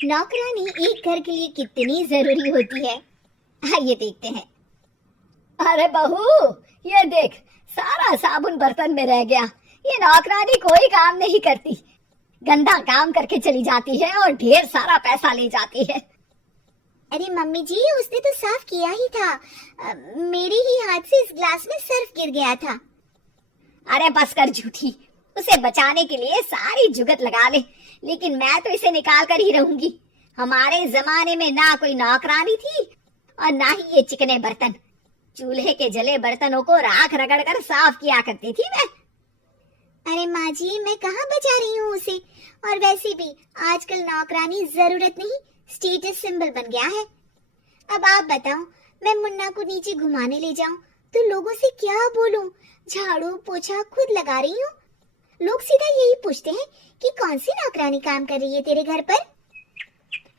नौकरानी एक घर के लिए कितनी जरूरी होती है, आइए देखते हैं। अरे बहू, ये देख, सारा साबुन बर्तन में रह गया। ये नौकरानी कोई काम नहीं करती, गंदा काम करके चली जाती है और ढेर सारा पैसा ले जाती है। अरे मम्मी जी, उसने तो साफ किया ही था। मेरे ही हाथ से इस ग्लास में सर्फ गिर गया था। अरे बस कर झूठी, उसे बचाने के लिए सारी जुगत लगा ले, लेकिन मैं तो इसे निकाल कर ही रहूंगी। हमारे जमाने में ना कोई नौकरानी थी और ना ही ये चिकने बर्तन। चूल्हे के जले बर्तनों को राख रगड़ कर साफ किया करती थी मैं। अरे माँ जी, मैं कहाँ बचा रही हूँ उसे। और वैसे भी आजकल नौकरानी जरूरत नहीं, स्टेटस सिंबल बन गया है। अब आप बताओ, मैं मुन्ना को नीचे घुमाने ले जाऊं तो लोगों से क्या बोलूं? झाड़ू पोछा खुद लगा रही हूँ। लोग सीधा यही पूछते हैं कि कौन सी नौकरानी काम कर रही है तेरे घर पर।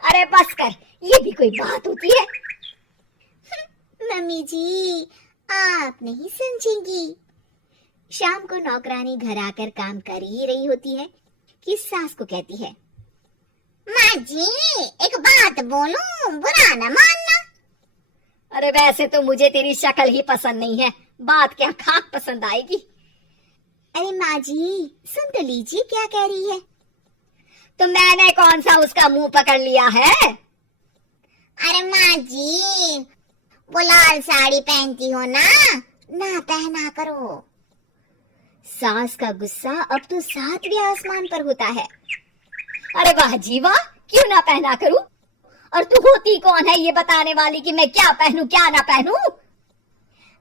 अरे बस कर, ये भी कोई बात होती है? मम्मी जी, आप नहीं समझेंगी। शाम को नौकरानी घर आकर काम कर ही रही होती है कि सास को कहती है, माँ जी एक बात बोलूं, बुरा न मानना। अरे वैसे तो मुझे तेरी शक्ल ही पसंद नहीं है, बात क्या खाक पसंद आएगी। अरे माँ जी, सुन तो लीजिए क्या कह रही है। तो मैंने कौन सा उसका मुंह पकड़ लिया है? अरे माँ जी, वो लाल साड़ी पहनती हो ना, ना पहना करो। सास का गुस्सा अब तो 7वें आसमान पर होता है। अरे वाह जी वाह, क्यों ना पहना करूं? और तू होती कौन है ये बताने वाली कि मैं क्या पहनूं क्या ना पहनूं?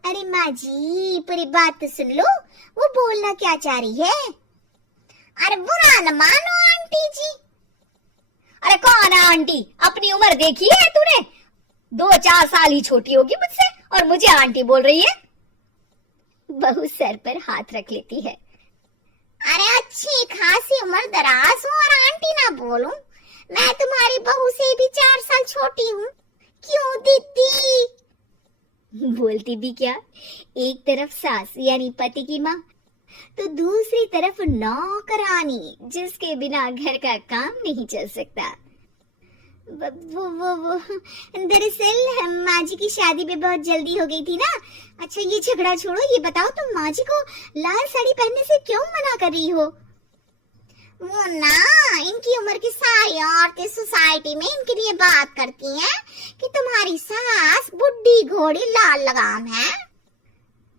अरे माँ जी, पूरी बात तो सुन लो, वो बोलना क्या चाह रही है। अरे बुरा न मानो आंटी जी। अरे कौन है आंटी? अपनी उम्र देखी है तूने? 2-4 साल ही छोटी होगी मुझसे और मुझे आंटी बोल रही है। बहू सर पर हाथ रख लेती है। अरे अच्छी खासी उम्र दराज हूँ और आंटी ना बोलूं? मैं तुम्हारी बहू से भी 4 साल छोटी हूँ। क्यों दीदी? बोलती भी क्या, एक तरफ सास यानी पति की माँ, तो दूसरी तरफ नौकरानी जिसके बिना घर का काम नहीं चल सकता। वो दरअसल माँ जी की शादी भी बहुत जल्दी हो गई थी ना। अच्छा ये झगड़ा छोड़ो, ये बताओ तुम माँ जी को लाल साड़ी पहनने से क्यों मना कर रही हो? वो ना, इनकी उम्र की सारी औरतें सोसाइटी में इनके लिए बात करती हैं कि तुम्हारी सास बुढ़ी घोड़ी लाल लगाम है।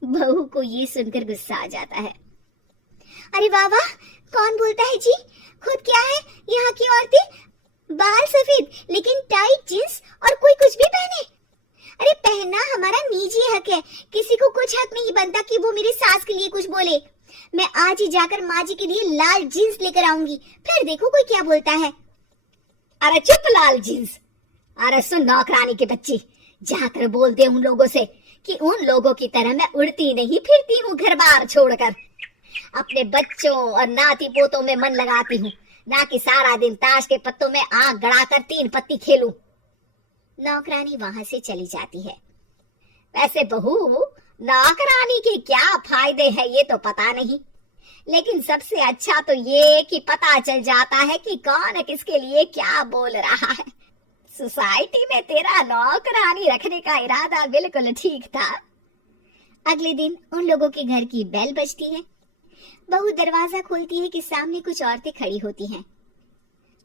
बहू को ये सुनकर गुस्सा आ जाता है। अरे वाह वाह, कौन बोलता है जी? खुद क्या है यहाँ की औरतें, बाल सफेद लेकिन टाइट जींस और कोई कुछ भी पहने। अरे पहनना हमारा निजी हक है, किसी को कुछ हक नहीं बनता कि वो मेरी सास के लिए कुछ बोले। मैं आज ही जाकर माँ जी के लिए लाल जींस लेकर आऊंगी, फिर देखो कोई क्या बोलता है। अरे चुप लाल जींस। अरे सुन नौकरानी के बच्ची, जाकर बोल दे उन लोगों से कि उन लोगों की तरह मैं उड़ती नहीं फिरती हूँ घर बार छोड़कर। अपने बच्चों और नाती पोतों में मन लगाती हूँ, ना कि सारा दिन ताश के पत्तों में आंख गड़ाकर 3 पत्ती खेलूं। नौकरानी वहां से चली जाती है। वैसे बहू, नौकरानी के क्या फायदे हैं ये तो पता नहीं, लेकिन सबसे अच्छा तो ये कि पता चल जाता है कि कौन किसके लिए क्या बोल रहा है। सोसाइटी में तेरा नौकरानी रखने का इरादा बिल्कुल ठीक था। अगले दिन उन लोगों के घर की बेल बजती है। बहू दरवाजा खोलती है कि सामने कुछ औरतें खड़ी होती हैं।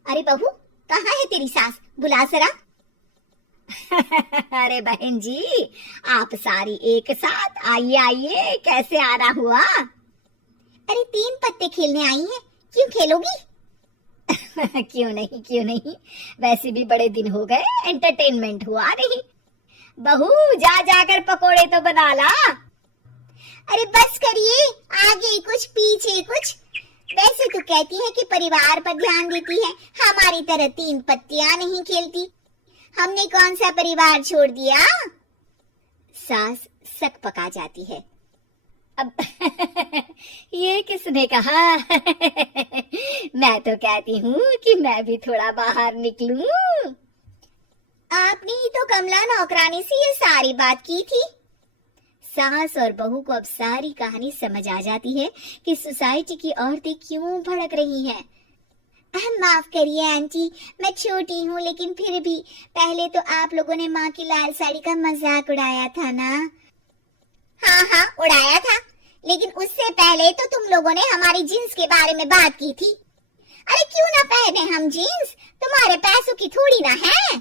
अरे बहू, कहाँ है तेरी सास? बुला जरा। अरे बहन जी, आप सारी एक साथ आइए आइए, कैसे आना हुआ? अरे 3 पत्ते खेलने आई हैं, क्यों खेलोगी? क्यों नहीं, वैसे भी बड़े दिन हो गए, एंटरटेनमेंट हुआ नहीं। बहू जा जाकर पकोड़े तो बना ला। अरे बस करिए, आगे कुछ पीछे कुछ। वैसे तो कहती है कि परिवार पर ध्यान देती है, हमारी तरह 3 पत्तियां नहीं खेलती। हमने कौन सा परिवार छोड़ दिया? सास सक पका जाती है। अब ये किसने कहा? मैं तो कहती हूँ कि मैं भी थोड़ा बाहर निकलूं। आपने ही तो कमला नौकरानी से ये सारी बात की थी। सास और बहू को अब सारी कहानी समझ आ जाती है कि सोसाइटी की औरतें क्यों भड़क रही हैं। माफ करिए आंटी, मैं छोटी हूँ लेकिन फिर भी पहले तो आप लोगों ने माँ की लाल साड़ी का मजाक उड़ाया था ना। हाँ हाँ उड़ाया था, लेकिन उससे पहले तो तुम लोगों ने हमारी जीन्स के बारे में बात की थी। अरे क्यों ना पहने हम जीन्स, तुम्हारे पैसों की थोड़ी ना है।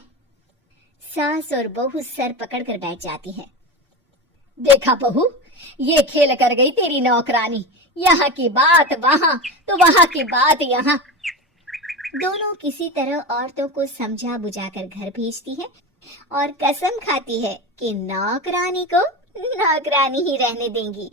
सास और बहू सर पकड़कर बैठ जाती है। देखा बहू, ये खेल कर गई तेरी नौकरानी, यहाँ की बात वहाँ तो वहाँ की बात यहाँ। दोनों किसी तरह औरतों को समझा बुझाकर घर भेजती है और कसम खाती है कि नौकरानी को नौकरानी ही रहने देंगी।